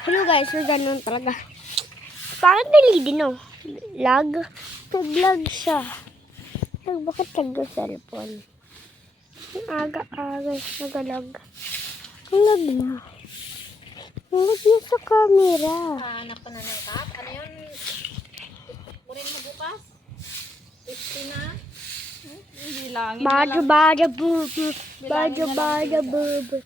Hello guys, so ganun talaga. Bakit nalidi no? Lag? Nag-lag siya. Bakit lag yung cellphone? Ang aga-aga, nag-lag. Ang lag na. Ang lag na sa camera. Hanap ka na ng cup. Ano yun? Kunin mo bukas? 50 na? Hindi lang. Bada bubu. Bada bubu.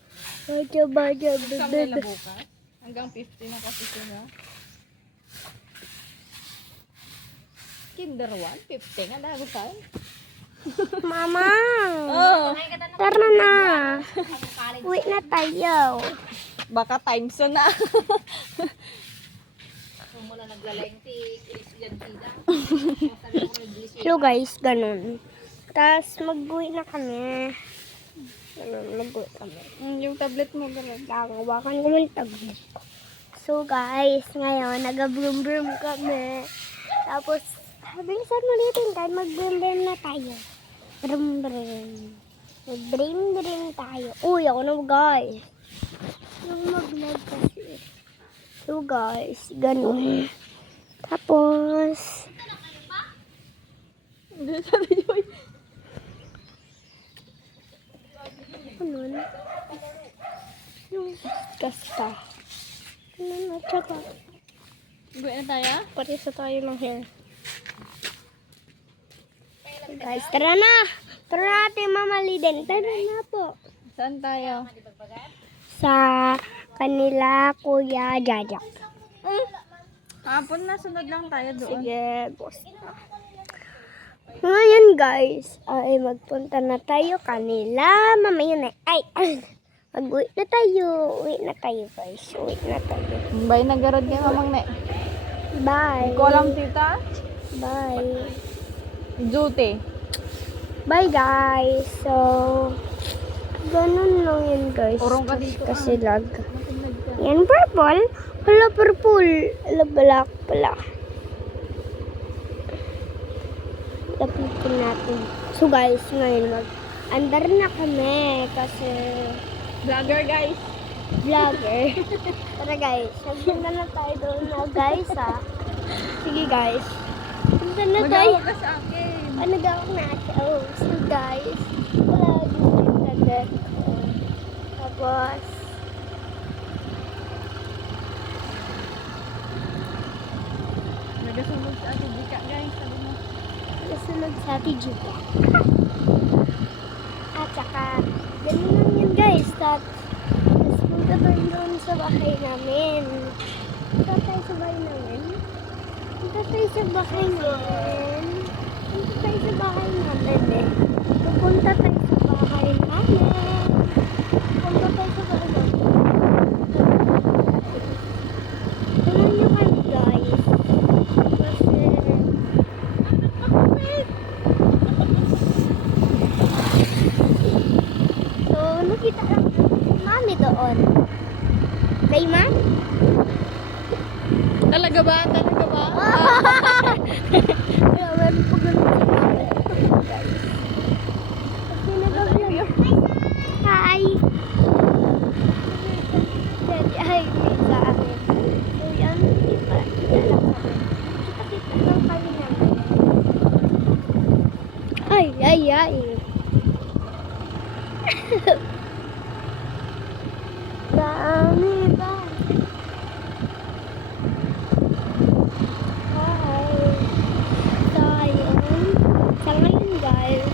Bada Isang nila bubu. bukas. Hanggang 50 na kasi sila. Kinder 1, 50 nga dago ka. Mama! Oh. Tara na! Uwi na tayo. Baka times na. Kung mula naglalengti, estudyante na. Hello guys, ganun. Tapos mag-uwi na kami. Ganun, mag-uwi kami. Yung tablet mo gano'n. Hawakan ko yung tablet ko. So guys, ngayon, nag-broom-broom kami. Tapos, bilisan mo dito tayo, mag-broom-broom na tayo. Broom-broom. Mag-broom-broom tayo. Uy, ako na guys. Yung mag-vlog kasi. So guys, ganun. Tapos, ano na? Yung kasta. Ano na, tsaka. Buwi na tayo? Pati sa tayo ng hair. Guys, tara na! Tara natin mamaliden. Tara na po. Saan tayo? Sa kanila, Kuya Jajak. Hapon na, sunod lang tayo doon. Sige, boss. Ngayon guys, ay magpunta na tayo kanila. Mamaya na. Ay, mag-uwi na tayo. Uwi na tayo guys. Uwi na tayo. Bye, nagarod kay mamang ne. Bye. Ko alam tita? Bye. Duty. Bye guys. So, ganun lang yun guys. Urong ka dito, Kasi lag. Yan purple. Hala purple. Hala black pala. Lapitin natin. So guys, ngayon mag-andar na kami kasi Vlogger guys. vlogger. Tara guys, nagpunta na tayo doon na guys ha. Sige guys. Punta na tayo. Mag-awag ka sa akin. Nag-awak na ako. So guys, wala yung internet ko. Tapos, Nagasunod sa atin Jika guys. Sabi mo. nasunod sa ating Julia. At saka, ganun lang yun guys. Tapos, punta tayo doon sa bahay namin. Punta tayo sa bahay namin. Punta tayo sa bahay namin. Punta tayo sa bahay namin eh. Pupunta tayo sa bahay namin. Punta tayo sa bahay namin. Tulungan niyo kami guys. Kasi, so, nakita lang si Mami doon. Say, Ma? Talaga ba? Talaga ba? Kaya meron po ganun si Mami. Guys. Kasi nag-vlog. Hi! Daddy, hi, may sa amin. So, yan, kita lang kami. Kita lang kami namin. Ay, ay, ay. Dami ba? Hi. So, ayun. Sa ngayon, guys,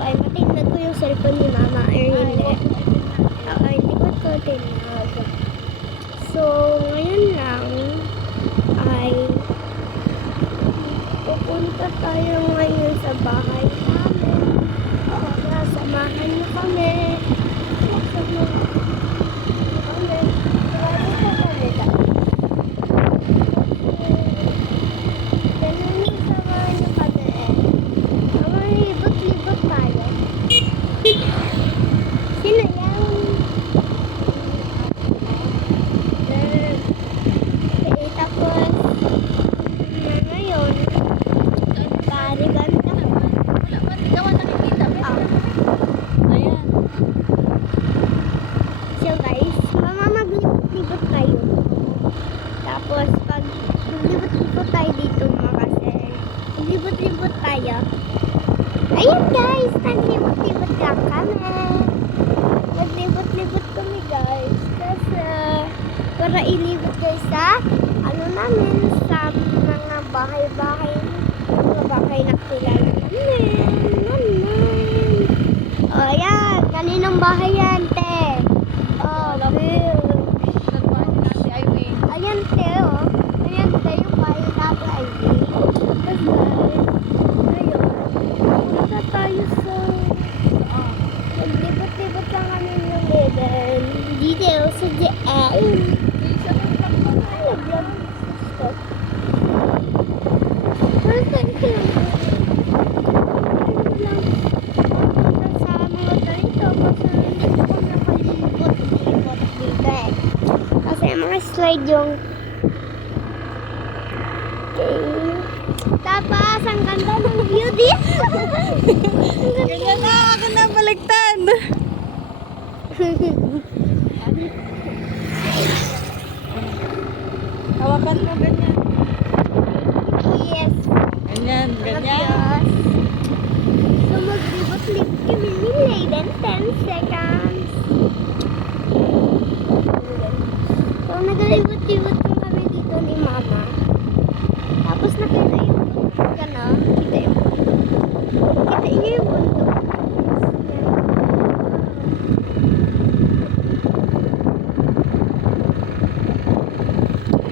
ay matindag ko yung cellphone ni Mama or hindi. Ay, hindi ko ito tinag. So, ngayon lang ay pupunta tayo ngayon sa bahay namin. Samahan niyo kami. Samahan niyo kami. Samahan niyo kami. Ganun yung samahan niyo kami eh. Libot-libot tayo. Sino yan? Okay, tapos na ngayon, bariban na. Wala ba? Ikaw ang nakikita. Ayan. para ilibot guys sa ano namin sa mga bahay-bahay na kilala namin. Oh, yan. Kaninong bahay yan, te? Oh, Bill. Nagbahay si Ate Irene. Ayan, te, oh. Ayan, te, yung bahay na ay. Tapos, guys, ngayon, punta tayo sa... Naglibot-libot lang kami ng level. Dito, sa DL. Isa lang lang mo. Nag-vlog. Stop. First time ko lang. Sa mga ganito, kasi hindi ko nakalibot-libot dito eh. Kasi mga slide yung... Okay. Tapos, ang ganda ng view dito. Ganyan na, ako na baliktad. Hawakan mo ganyan. Yes. Ganyan, ganyan. Tapos, so maglibot-libot kami ni Layden 10 seconds. So naglibot-libot lang kami dito ni Mama. Tapos nakita yung bundok ka na. Kita yung bundok. Kita niyo yung bundok.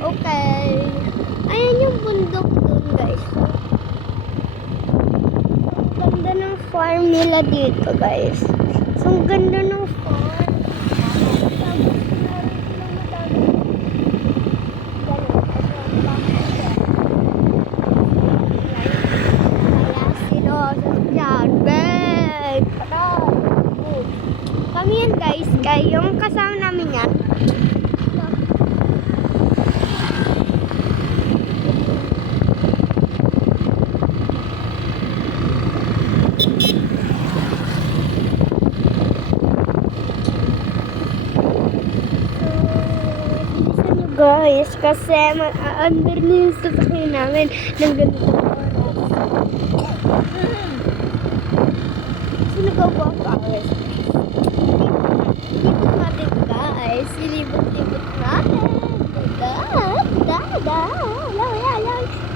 Okay. Ayan yung bundok dun guys. Ang ganda ng farm nila dito guys. So, ang ganda ng farm. Tapos, meron silang madaming ganun. Kaya sino dyan, bag. Kami yan guys. Kaya yung kasama namin yan. Guys, kasi under na yung sasakyan namin ng ganito oras. Sino ba po ang oras? Ilibot natin guys. Ilibot-libot natin.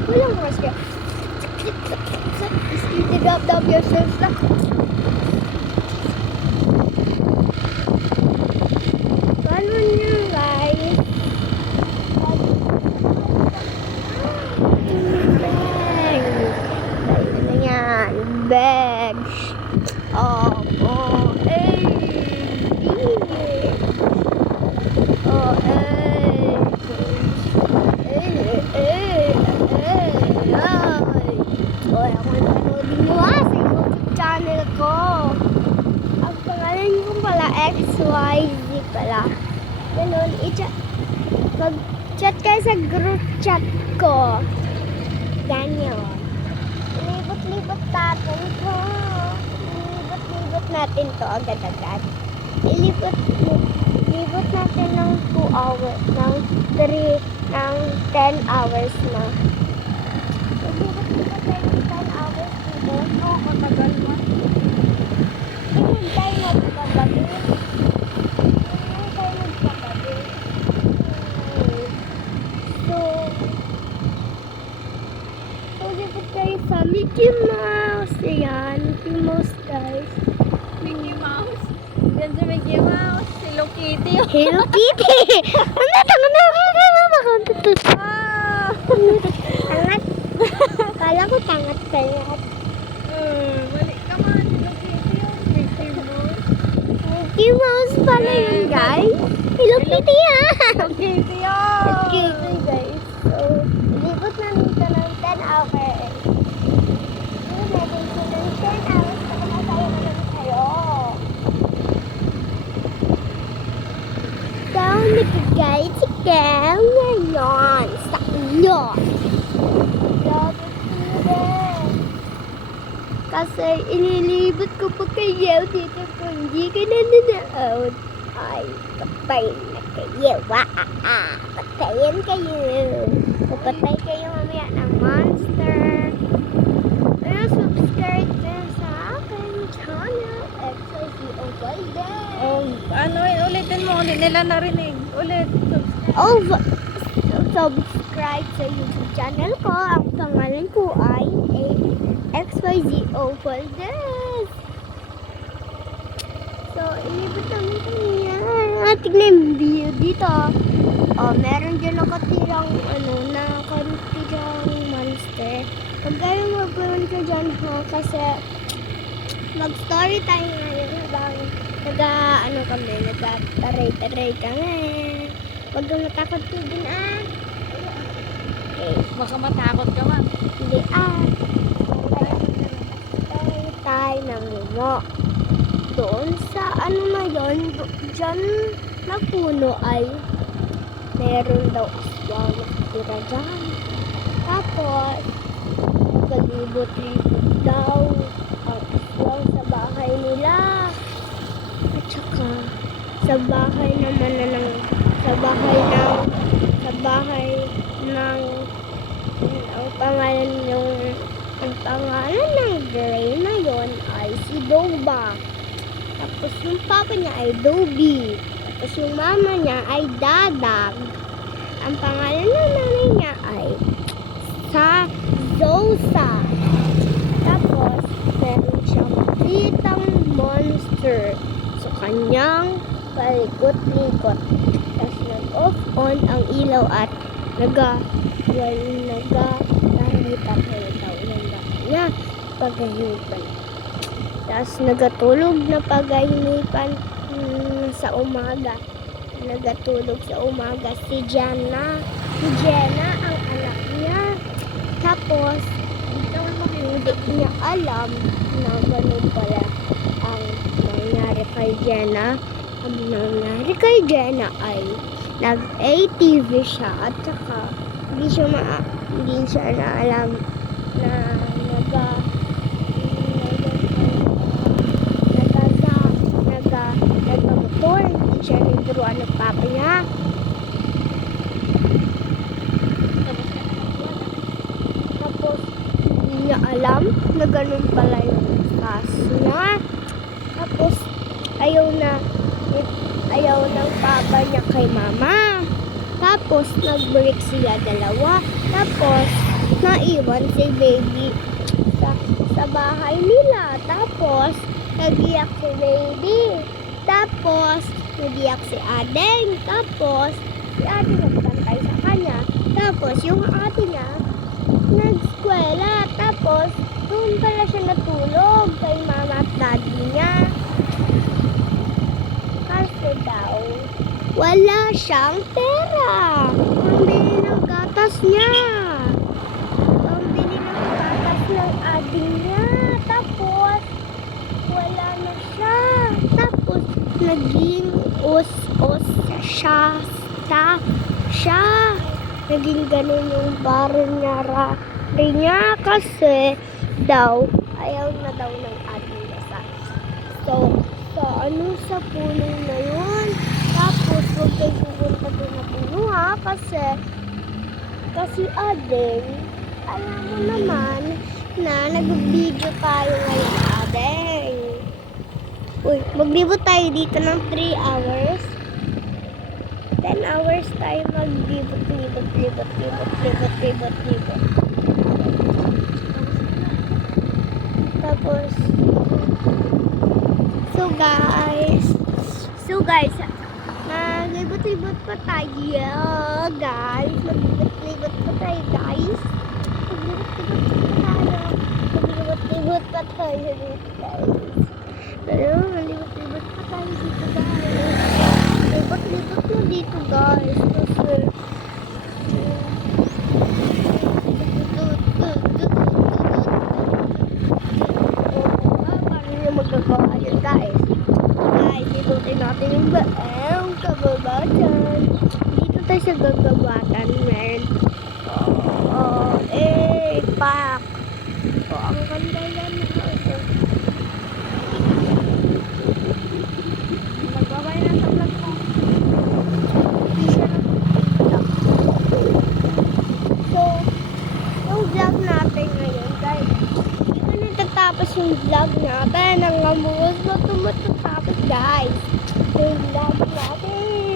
Walang oras kaya. Dab yourself lang. Ganun nyo guys. Bag. Ako nanonoodin nyo sa YouTube channel ko. Ang pangalan ko pala XYZ pala. Ganun, mag-chat kayo sa group chat ko. Ganyan. Libot-libot natin to. Libot-libot natin to agad-agad. Libot natin ng 2 hours, ng 10 hours na. Libot-libot tayo ng 10 hours dito. Oo, matagal mo. Hindi tayo magkagabi. Hindi tayo magkagabi. So, libot tayo sa Mickey Mouse. Ayan, Mickey Mouse guys. Mickey Mouse. Yan si Mickey Mouse. Hello Kitty. Hello Kitty! Tangat. Kala ko tangat kaya. Mali ka man. Hello Kitty yun. Mickey Mouse. Mickey Mouse pala yun guys. Hello Kitty Hello Kitty yun. Hello Kitty guys. So, ilibot namin ito ng 10 hours. Ilibot natin ito ng 10 hours para masaya naman kayo. Down nagkagay si Kel ngayon sa inyo. Kasi ililibot ko pa kayo dito kung hindi ka nanonood. Ay, patay na kayo. Patayin kayo. Papatay kayo mamaya ng monster. Pero subscribe din sa akin channel. XYZ Ovalde. Ano ulitin mo. Hindi nila narinig. Ulit. subscribe sa YouTube channel ko. Ang pangalan ko ay XYZ Overdes. So, ilibot namin niya. Tignan yung view dito. Meron dyan nakatirang nakatirang monster. Huwag kayong magpunta dyan ha, kasi mag-story time ngayon habang nagtaray-taray kami. Huwag kang matakot tigin Okay. Baka matakot ka man. Hindi tayo ng mo. Doon sa na yon, dyan na puno ay meron daw aswang nakatira dyan. Tapos, palibot-libot daw ang aswang sa bahay nila. At saka, sa bahay naman sa bahay ng ang pangalan ng gray na yon ay si Doba. Tapos yung papa niya ay Dobby. Tapos yung mama niya ay Dadag. Ang pangalan ng nanay niya ay Zosa. Tapos meron siyang kitang monster sa kanyang palikot-likot. Tapos nag-off on ang ilaw at nakita kayo daw ng niya pagahinipan. Tapos nagatulog na pagahinipan sa umaga. Nagatulog sa umaga si Jenna. Si Jenna ang anak niya. Tapos hindi niya alam na ganun pala ang nangyari kay Jenna. Ang nangyari kay Jenna ay nag-ATV siya at saka hindi siya na alam na nagmamotor. Hindi siya niduruan ng papa niya. Tapos hindi niya alam na ganun pala yung kaso niya. Tapos ayaw ng papa niya kay mama. Tapos nag-break sila dalawa. Tapos naiwan si baby sa bahay nila. Tapos nagiyak si baby. Tapos nagiyak si Adeng. Tapos si ate nagtantay sa kanya. Tapos yung ate niya nag-eskwela. Tapos doon pala siya natulog kay mama at daddy niya. Kasi daw wala siyang pera. Pambili ng gatas niya. Pambili ng gatas ng ading niya. Tapos, wala na siya. Tapos, naging os siya. Naging ganun yung baron niya kasi daw, ayaw na daw ng ading niya. Sa puno na yun. Tapos, huwag kayo pupunta doon na puno ha. Kasi Adeng, alam mo naman na nag-video tayo ngayon, Adeng. Uy, maglibot tayo dito ng 3 hours. 10 hours tayo maglibot. Tapos, So guys, maglibot-libot pa tayo, guys. Maglibot-libot pa tayo, guys. Maglibot-libot pa tayo dito, guys. Maglibot-libot pa tayo dito, guys. Libot-libot mo dito, guys. Paano yung magagawa yun, guys? Ikutin natin yung baang kababatan. Dito tayo sa gagawatan, men. Pak. Ang ganda yan. Magbabay na sa vlog ko. So, yung vlog natin ngayon, guys. Dito natatapos yung vlog natin. Ang amus na tumatapos, guys. Yung vlog natin.